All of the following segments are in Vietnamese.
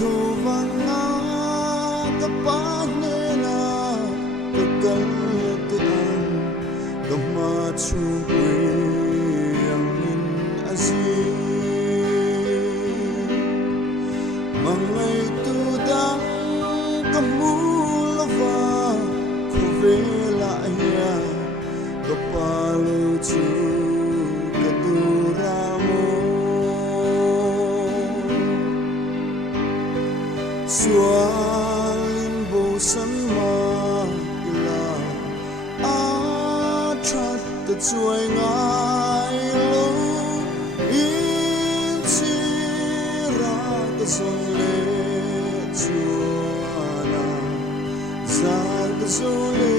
vanga kapanena kakal tuan kama chukwe angin azim mangai tudang kamulava kuvela ya kapalucu kaduramo sualin bosan ila atrat the joy ngai lo in chira the sole chuana zar the sole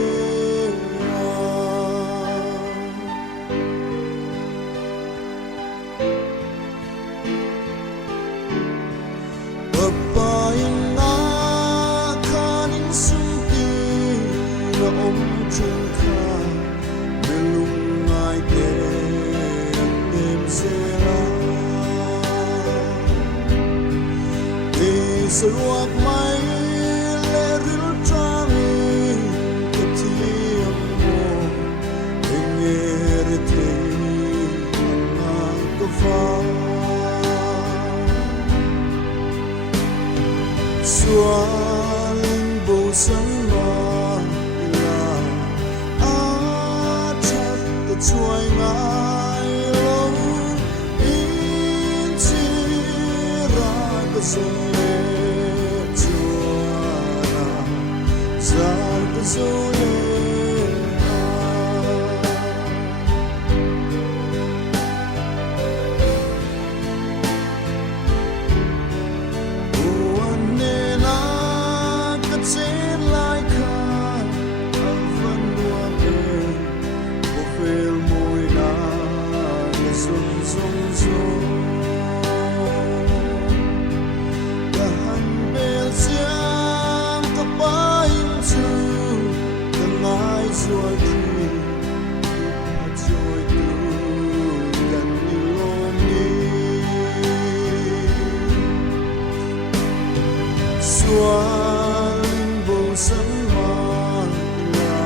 Seruak mai leril trami ketiammo engerete angakofa sualing bosan ila atrat the joy ngai lo in chira kasone Zole Uanena katsin lai ka avan duame Kofel moina Yesun zong zong Dahan bel siang kapain tu Joy tree, joy to that lonely. Swaling bosan mala,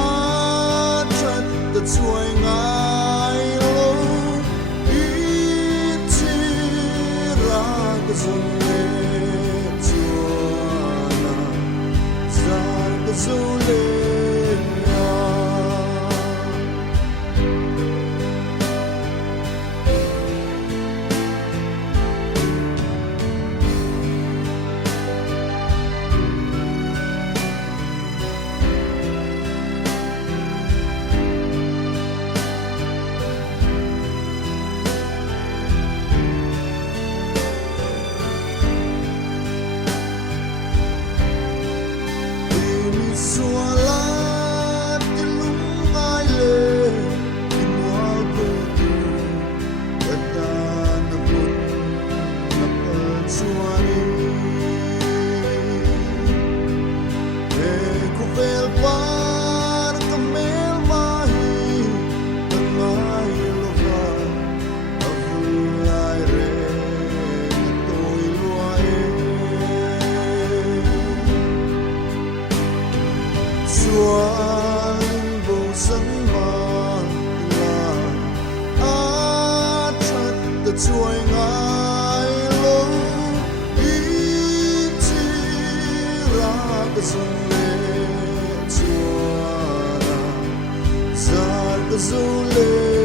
atrat the joy ngai lo, itira gazole joana, zar gazole. Sualat ilungai le imual putu katan pun napalsuani Ekupel par kamel mahi tangai lova avulai re toi luai Sualing bosan mala atrat the joy ngai lo itira kasole chuana zar kasole